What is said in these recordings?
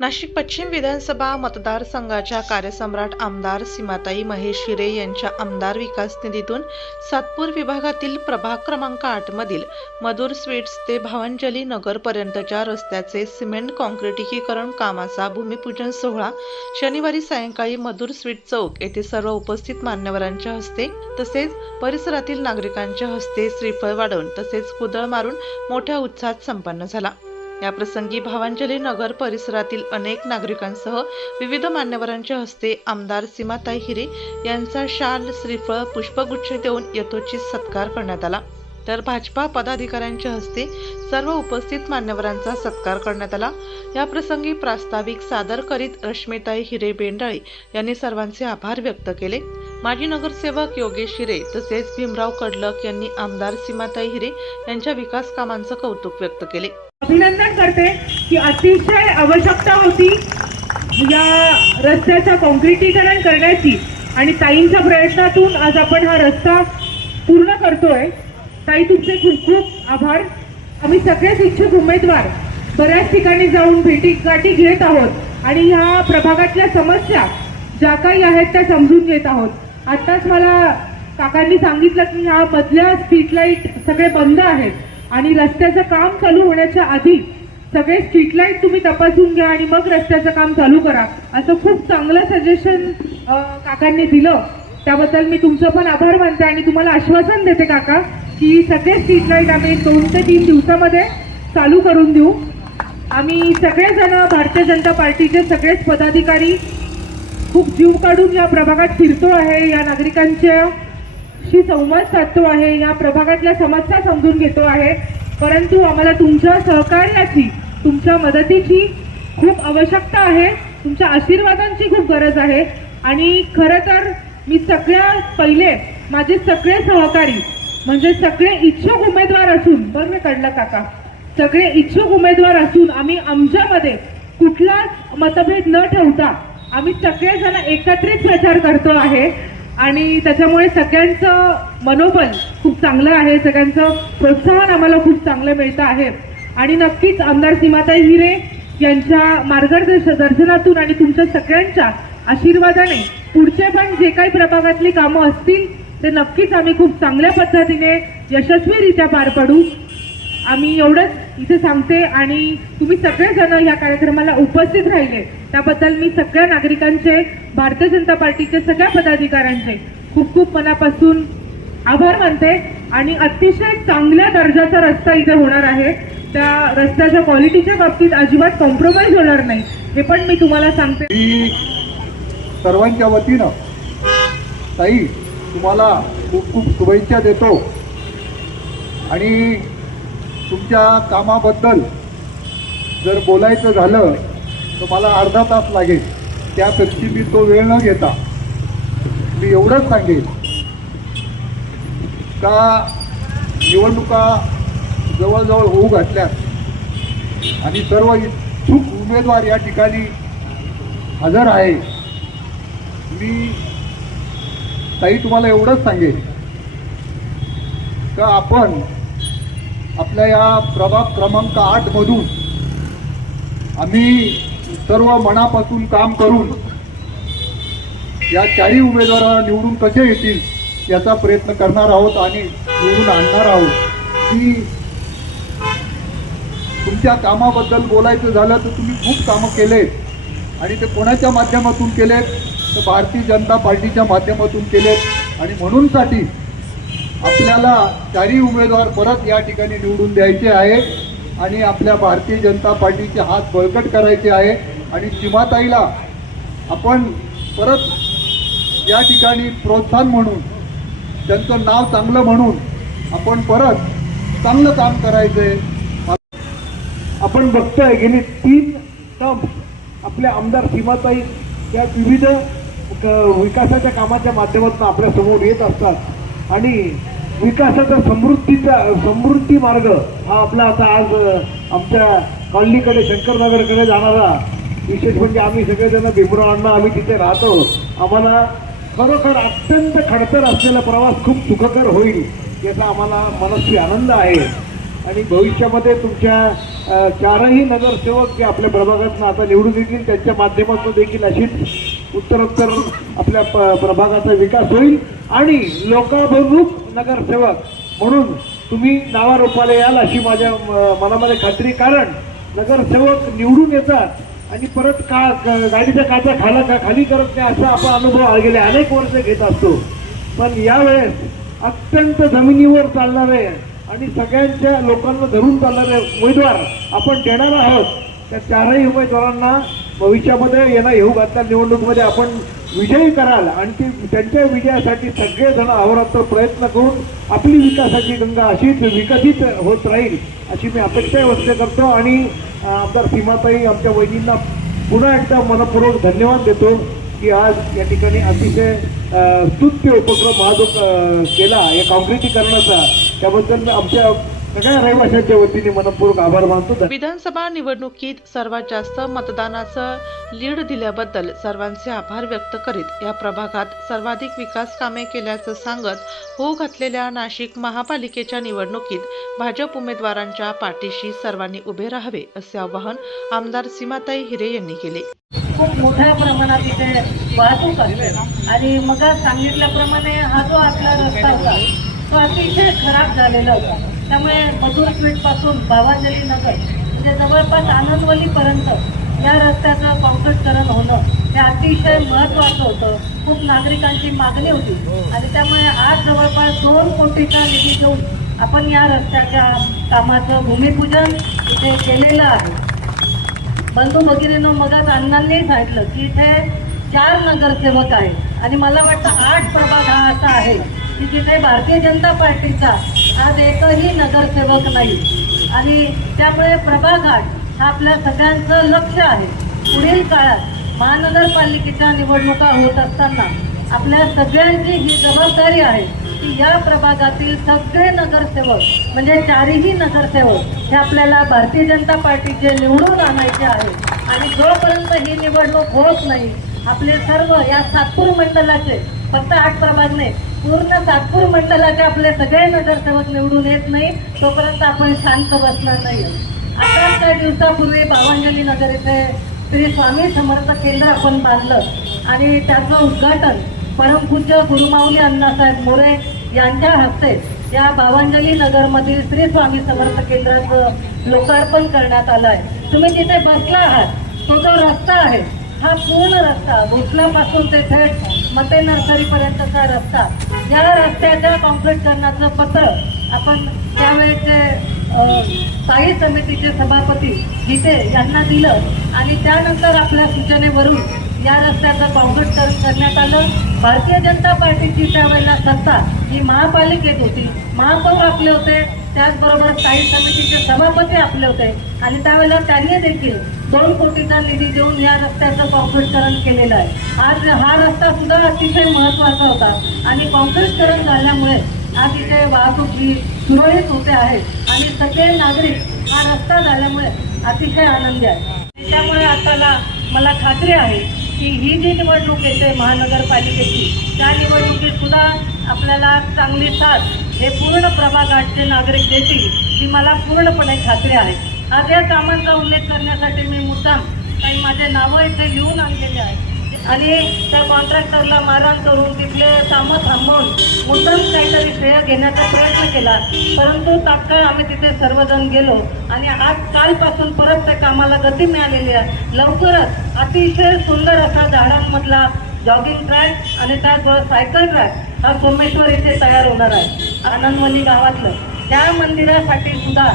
नाशिक पश्चिम विधानसभा मतदारसंघाच्या कार्यसम्राट आमदार सीमाताई महेश हिरे यांच्या आमदार विकास निधीतून सातपूर विभागातील प्रभाग क्रमांक आठमधील मधुर स्वीट्स ते भावांजली नगरपर्यंतच्या रस्त्याचे सिमेंट कॉन्क्रिटीकरण कामाचा भूमिपूजन सोहळा शनिवारी सायंकाळी मधुर स्वीट चौक येथे सर्व उपस्थित मान्यवरांच्या हस्ते तसेच परिसरातील नागरिकांच्या हस्ते श्रीफळ वाढवून तसेच कुदळ मारून मोठ्या उत्साहात संपन्न झाला. या प्रसंगी भावांजली नगर परिसरातील अनेक नागरिकांसह विविध मान्यवरांच्या हस्ते आमदार सीमाताई हिरे यांचा शाल श्रीफळ पुष्पगुच्छ देऊन यथोचित सत्कार करण्यात आला. तर भाजपा पदाधिकाऱ्यांच्या हस्ते सर्व उपस्थित मान्यवरांचा सत्कार करण्यात आला. या प्रसंगी प्रास्ताविक सादर करीत रश्मिताई हिरे बेंडाळे यांनी सर्वांचे आभार व्यक्त केले. माजी नगरसेवक योगेश हिरे तसेच भीमराव कडलक यांनी आमदार सीमाताई हिरे यांच्या विकास कामांचं कौतुक व्यक्त केले. अभिनंदन करते की अतिशय आवश्यकता होती या रस्त्याचं कॉन्क्रिटीकरण करण्याची. आणि ताईंच्या प्रयत्नातून आज आपण हा रस्ता पूर्ण करतोय. ताई तुमचे खूप खूप आभार. आम्ही सगळेच इच्छुक उमेदवार बऱ्याच ठिकाणी जाऊन भेटी गाठी घेत आहोत. आणि ह्या प्रभागातल्या समस्या ज्या काही आहेत त्या समजून घेत आहोत. आत्ताच मला काकांनी सांगितलं की ह्या मधल्या स्ट्रीट लाइट सगळे बंद आहेत. आणि रस्त्याचं काम चालू होण्याच्या आधी सगळे स्ट्रीट लाइट तुम्ही तपासून घ्या आणि मग रस्त्याचं काम चालू करा. असं खूप चांगलं सजेशन काकांनी दिलं. त्याबद्दल मी तुमचं पण आभार मानते आणि तुम्हाला आश्वासन देते काका की सगळे स्ट्रीट लाइट आम्ही दोन ते तीन दिवसामध्ये चालू करून देऊ. आम्ही सगळेजण भारतीय जनता पार्टीचे सगळेच पदाधिकारी खूप जीव काढून या प्रभागात फिरतो आहे. या नागरिकांच्या शी संवाद साधतो आहे या प्रभागातल्या समस्या समजून घेतो आहे. परंतु आम्हाला तुमच्या सहकार्याची तुमच्या मदतीची खूप आवश्यकता आहे. तुमच्या आशीर्वादांची खूप गरज आहे. आणि खरं तर मी सगळ्या पहिले माझे सगळे सहकारी म्हणजे सगळे इच्छुक उमेदवार असून बरं मी कळलं काका सगळे इच्छुक उमेदवार असून आम्ही आमच्यामध्ये कुठलाच मतभेद न ठेवता आम्ही सगळेजण एकत्रित प्रचार करतो आहे. आणि त्याच्यामुळे सगळ्यांचं मनोबल खूप चांगलं आहे सगळ्यांचं प्रोत्साहन आम्हाला खूप चांगलं मिळतं आहे. आणि नक्कीच आमदार सीमाताई हिरे यांच्या मार्गदर्श दर्शनातून आणि तुमच्या सगळ्यांच्या आशीर्वादाने पुढचे पण जे काही प्रभागातली कामं असतील ते नक्कीच आम्ही खूप चांगल्या पद्धतीने यशस्वीरित्या पार पाडू. आम्ही एवढंच इथे सांगते आणि तुम्ही सगळेजण या कार्यक्रमाला उपस्थित राहिले. त्याबद्दल मी सगळ्या नागरिकांचे भारतीय जनता पार्टीचे सगळ्या पदाधिकाऱ्यांचे खूप खूप मनापासून आभार मानते आणि अतिशय चांगल्या दर्जाचा रस्ता इथे होणार आहे. त्या रस्त्याच्या क्वालिटीच्या बाबतीत अजिबात कॉम्प्रोमाइज होणार नाही. हे पण मी तुम्हाला सांगते. सर्वांच्या वतीनं ताई तुम्हाला खूप खूप शुभेच्छा देतो. आणि तुमच्या कामाबद्दल जर बोलायचं झालं तर मला अर्धा तास लागेल. त्यापेक्षा मी तो वेळ न घेता मी एवढंच सांगेन का निवडणुका जवळजवळ होऊ घातल्यात आणि सर्व इच्छुक उमेदवार या ठिकाणी हजर आहे मी ताई तुम्हाला एवढंच सांगेन. का आपण आपल्या या प्रभाग क्रमांक आठ मधून आम्ही सर्व मनापासून काम करून या चारही उमेदवारांना निवडून कसे येतील याचा प्रयत्न करणार आहोत आणि निवडून आणणार आहोत. की तुमच्या कामाबद्दल बोलायचं झालं तर तुम्ही खूप कामं केलेत आणि ते कोणाच्या माध्यमातून केलेत? तर भारतीय जनता पार्टीच्या माध्यमातून केलेत. आणि म्हणूनसाठी आपल्याला चारही उमेदवार परत या ठिकाणी निवडून द्यायचे आहे आणि आपल्या भारतीय जनता पार्टीचे हात बळकट करायचे आहे आणि सीमाताईला आपण परत या ठिकाणी प्रोत्साहन म्हणून त्यांचं नाव चांगलं म्हणून आपण परत चांगलं काम करायचं आहे आपण बघतोय गेली तीन टर्म आपल्या आमदार सीमाताई या विविध क- विकासाच्या कामाच्या माध्यमातून आपल्यासमोर येत असतात. आणि विकासाचा समृद्धीचा समृद्धी मार्ग हा आपला आता आज आमच्या कॉलनीकडे शंकरनगरकडे जाणारा. विशेष म्हणजे आम्ही सगळेजण भीमरावांना आम्ही तिथे राहतो. आम्हाला खरोखर अत्यंत खडतर असलेला प्रवास खूप सुखकर होईल याचा आम्हाला मनस्वी आनंद आहे. आणि भविष्यामध्ये तुमच्या चारही नगरसेवक जे आपल्या प्रभागातून आता निवडून येतील त्यांच्या माध्यमातून देखील अशीच उत्तरोत्तर आपल्या प प्रभागाचा विकास होईल. आणि लोकाभिमुख नगरसेवक म्हणून तुम्ही नावारूपाला याल अशी माझ्या मनामध्ये खात्री कारण नगरसेवक निवडून येतात आणि परत का गाडीच्या काचा खाला का खाली करत नाही असा आपण अनुभव गेले अनेक वर्ष घेत असतो. पण यावेळेस अत्यंत जमिनीवर चालणारे आणि सगळ्यांच्या लोकांना धरून चालणारे उमेदवार आपण देणार आहोत. त्या चारही उमेदवारांना भविष्यामध्ये येणार येऊ घातल्या निवडणुकीमध्ये आपण विजयी कराल. आणि ती त्यांच्या विजयासाठी सगळेजण अहोरात्र प्रयत्न करून आपली विकासाची गंगा अशीच विकसित होत राहील अशी मी अपेक्षा व्यक्त करतो. आणि आमदार सीमाताई आमच्या वहिनींना पुन्हा एकदा मनपूर्वक धन्यवाद देतो की आज या ठिकाणी अतिशय स्तुत्य उपक्रम हा जो केला या काँक्रिटीकरणाचा त्याबद्दल मी आमच्या सगळ्या रहिवाशांच्या वतीने मनपूर्वक आभार मानतो. विधानसभा निवडणुकीत सर्वात जास्त मतदानाचं लीड दिल्याबद्दल सर्वांचे आभार व्यक्त करीत या प्रभागात सर्वाधिक विकास कामे केल्याचं सांगत हो घातलेल्या नाशिक महापालिकेच्या निवडणुकीत भाजप उमेदवारांच्या पाठीशी सर्वांनी उभे राहावे असे आवाहन आमदार सीमाताई हिरे यांनी केले. खूप मोठ्या प्रमाणात इथे वाहतूक असते आणि मग सांगितल्याप्रमाणे हा जो आपला रस्ता होता तो अतिशय खराब झालेला होता. त्यामुळे मधुर स्वीटपासून भावांजली नगर म्हणजे जवळपास आनंदवलीपर्यंत या रस्त्याचं कॉन्क्रीटकरण होणं हे अतिशय महत्त्वाचं होतं. खूप नागरिकांची मागणी होती. आणि त्यामुळे आज जवळपास दोन कोटीचा निधी घेऊन आपण या रस्त्याच्या कामाचं भूमिपूजन इथे केलेलं आहे. बंधू भगिनीनं मगात अण्णांनी सांगितलं की इथे चार नगरसेवक आहेत. आणि मला वाटतं आठ प्रभाग हा असा आहे की जिथे भारतीय जनता पार्टीचा आज एकही नगरसेवक नाही. आणि त्यामुळे प्रभाघाट हा आपल्या सगळ्यांचं लक्ष आहे. पुढील काळात महानगरपालिकेच्या निवडणुका होत असताना आपल्या सगळ्यांची ही जबाबदारी आहे की या प्रभागातील सगळे नगरसेवक म्हणजे चारही नगरसेवक हे आपल्याला भारतीय जनता पार्टीचे निवडून आणायचे आहे. आणि जोपर्यंत ही निवडणूक होत नाही आपले सर्व या सातपूर मंडळाचे फक्त आठ प्रभाग नाही पूर्ण सातपूर मंडलाचे आपले सगळे नगरसेवक निवडून येत नाही तोपर्यंत आपण शांत बसणार नाही. आता काही दिवसापूर्वी बावांजली नगर इथे श्री स्वामी समर्थ केंद्र आपण बांधलं. आणि त्याचं उद्घाटन परमपूज्य गुरुमाऊली अण्णासाहेब मोरे यांच्या हस्ते या भावांजली नगरमधील श्री स्वामी समर्थ केंद्राचं लोकार्पण करण्यात आलं आहे. तुम्ही जिथे बसला आहात तो जो रस्ता आहे हा पूर्ण रस्ता भोसलापासून ते थेट मते नर्सरीपर्यंतचा रस्ता. या रस्त्याच्या कॉन्क्रीटकरणाचं पत्र आपण त्यावेळेचे स्थायी समितीचे सभापती गीते यांना दिलं आणि त्यानंतर आपल्या सूचनेवरून या रस्त्याचं कॉन्क्रीटकरण करण्यात आलं. भारतीय जनता पार्टीची त्यावेळेला सत्ता ही महापालिकेत होती. महापौर आपले होते. त्याचबरोबर स्थायी समितीचे सभापती आपले होते. आणि त्यावेळेला त्यांनी देखील दोन कोटीचा निधी देऊन या रस्त्याचं कॉन्क्रीटकरण केलेलं आहे. आज हा रस्ता सुद्धा अतिशय महत्त्वाचा होता. आणि कॉन्क्रीटकरण झाल्यामुळे आज इथे वाहतूक ही सुरळीत होते आहे. आणि सगळे नागरिक हा रस्ता झाल्यामुळे अतिशय आनंदी आहे त्यामुळे आताला मला खात्री आहे की ही जी निवडणूक येते महानगरपालिकेची त्या निवडणुकीत सुद्धा आपल्याला चांगली साथ हे पूर्ण प्रभाग आठचे नागरिक देतील ही मला पूर्णपणे खात्री आहे. आज या कामांचा उल्लेख करण्यासाठी मी मुद्दाम काही माझे नावं इथे लिहून आणलेले आहेत आणि त्या कॉन्ट्रॅक्टरला मारहाण करून तिथले कामं थांबवून मुद्दाम काहीतरी श्रेय घेण्याचा प्रयत्न केला. परंतु तात्काळ आम्ही तिथे सर्वजण गेलो आणि आज कालपासून परत त्या कामाला गती मिळालेली आहे. लवकरच अतिशय सुंदर असा झाडांमधला जॉगिंग ट्रॅक आणि त्याचबरोबर सायकल ट्रॅक हा सोमेश्वर इथे तयार होणार आहे. आनंदवली गावातलं. त्या मंदिरासाठी सुद्धा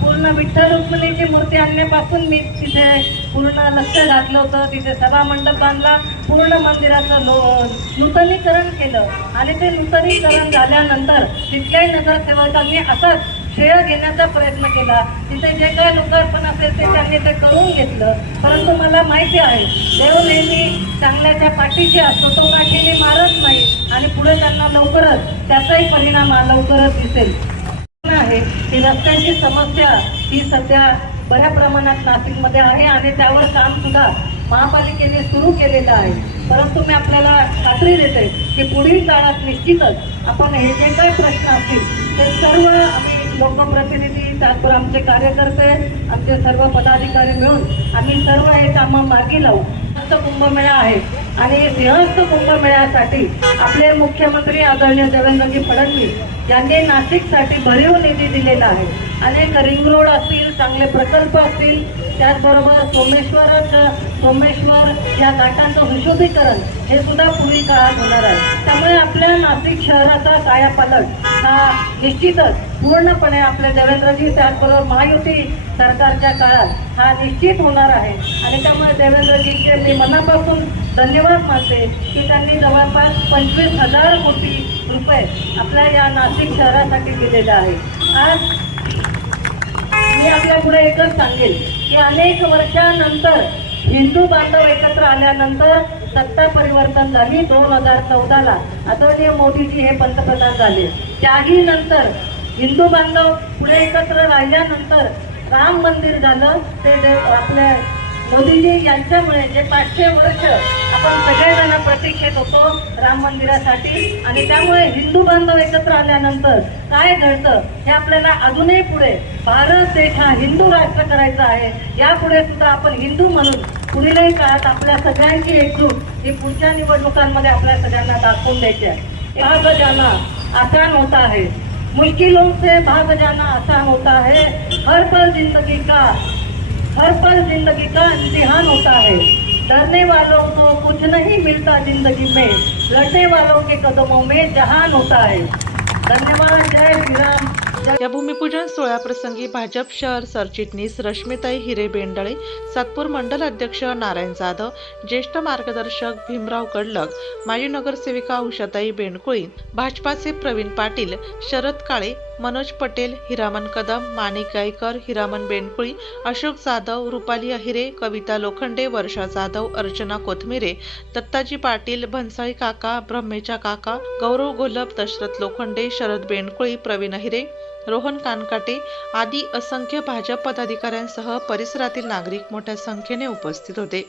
पूर्ण विठ्ठल रुक्मिणीची मूर्ती आणण्यापासून मी तिथे पूर्ण लक्ष घातलं होतं. तिथे सभा मंडप बांधला पूर्ण मंदिराचं लो नूतनीकरण केलं. आणि ते नूतनीकरण झाल्यानंतर तिथल्याही नगरसेवकांनी असाच श्रेय घेण्याचा प्रयत्न केला. तिथे जे काय लोकार्पण असेल ते त्यांनी ते करून घेतलं. परंतु मला माहिती आहे देव नेहमी चांगल्याच्या पाठीशी असतो तो काठीने मारत नाही. आणि पुढे त्यांना लवकरच त्याचाही परिणाम लवकरच दिसेल. आहे? की रस्त्यांची समस्या ही सध्या बऱ्या प्रमाणात नाशिकमध्ये आहे आणि त्यावर काम सुद्धा महापालिकेने सुरू केलेलं आहे. परंतु मी आपल्याला खात्री देते की पुढील काळात निश्चितच आपण हे जे काही प्रश्न असतील ते सर्व आम्ही लोकप्रतिनिधी त्याचबरोबर आमचे कार्यकर्ते आमचे सर्व पदाधिकारी मिळून आम्ही सर्व हे कामं मागे लावू. सिंहस्थ कुंभमेळा आहे. आणि सिंहस्थ कुंभमेळ्यासाठी आपले मुख्यमंत्री आदरणीय देवेंद्रजी फडणवीस यांनी नाशिकसाठी भरीव निधी दिलेला आहे. अनेक रिंग रोड असतील चांगले प्रकल्प असतील त्याचबरोबर सोमेश्वरच सोमेश्वर या घाटांचं सुशोभीकरण हे सुद्धा पूर्वी काळात होणार आहे. त्यामुळे आपल्या नाशिक शहराचा कायापालट हा निश्चितच पूर्णपणे आपले देवेंद्रजी त्याचबरोबर महायुती सरकारच्या काळात हा निश्चित होणार आहे. आणि त्यामुळे देवेंद्रजीचे मी मनापासून धन्यवाद मानते की त्यांनी जवळपास पंचवीस हजार कोटी रुपये आपल्या या नाशिक शहरासाठी दिलेले आहे. आज मी आपल्या पुढे एकच सांगेल की अनेक वर्षानंतर हिंदू बांधव एकत्र आल्यानंतर सत्ता परिवर्तन झाली दोन हजार चौदाला आदरणीय मोदीजी हे पंतप्रधान झाले. त्याही नंतर हिंदू बांधव पुढे एकत्र राहिल्यानंतर राम मंदिर झालं ते देव आपल्या मोदीजी यांच्यामुळे जे पाचशे वर्ष आपण सगळेजण प्रतीक्षेत होतो राम मंदिरासाठी आणि त्यामुळे हिंदू बांधव एकत्र आल्यानंतर काय घडतं हे आपल्याला अजूनही पुढे भारत देश हा हिंदू राष्ट्र करायचा आहे. यापुढे सुद्धा आपण हिंदू म्हणून पुढीलही काळात आपल्या सगळ्यांची एकजूट ही पुढच्या निवडणुकांमध्ये आपल्या सगळ्यांना दाखवून द्यायची आहे. भाग जाना आसान होता है मुश्किलों से भाग जाना आसान होता है हर पल जिंदगी का हर पल जिंदगी का इम्तिहान होता है। डरने वालों को कुछ नहीं मिलता जिंदगी में। लड़ने वालों के कदमों में जहान होता है। धन्यवाद जय श्री राम या भूमिपूजन सोहळ्याप्रसंगी भाजप शहर सरचिटणीस रश्मिताई हिरे बेंडळे सातपूर मंडल अध्यक्ष नारायण जाधव ज्येष्ठ मार्गदर्शक भीमराव कडलक माजी नगरसेविका उषाताई बेंडकुळी भाजपाचे प्रवीण पाटील शरद काळे मनोज पटेल हिरामन कदम माणिक गायकर हिरामन बेंडकुळी अशोक जाधव रुपाली अहिरे कविता लोखंडे वर्षा जाधव अर्चना कोथमिरे दत्ताजी पाटील भन्साळी काका ब्रह्मेचा काका गौरव गोलप दशरथ लोखंडे शरद बेंडकुळी प्रवीण अहिरे रोहन कानकाटे आदी असंख्य भाजप पदाधिकाऱ्यांसह परिसरातील नागरिक मोठ्या संख्येने उपस्थित होते.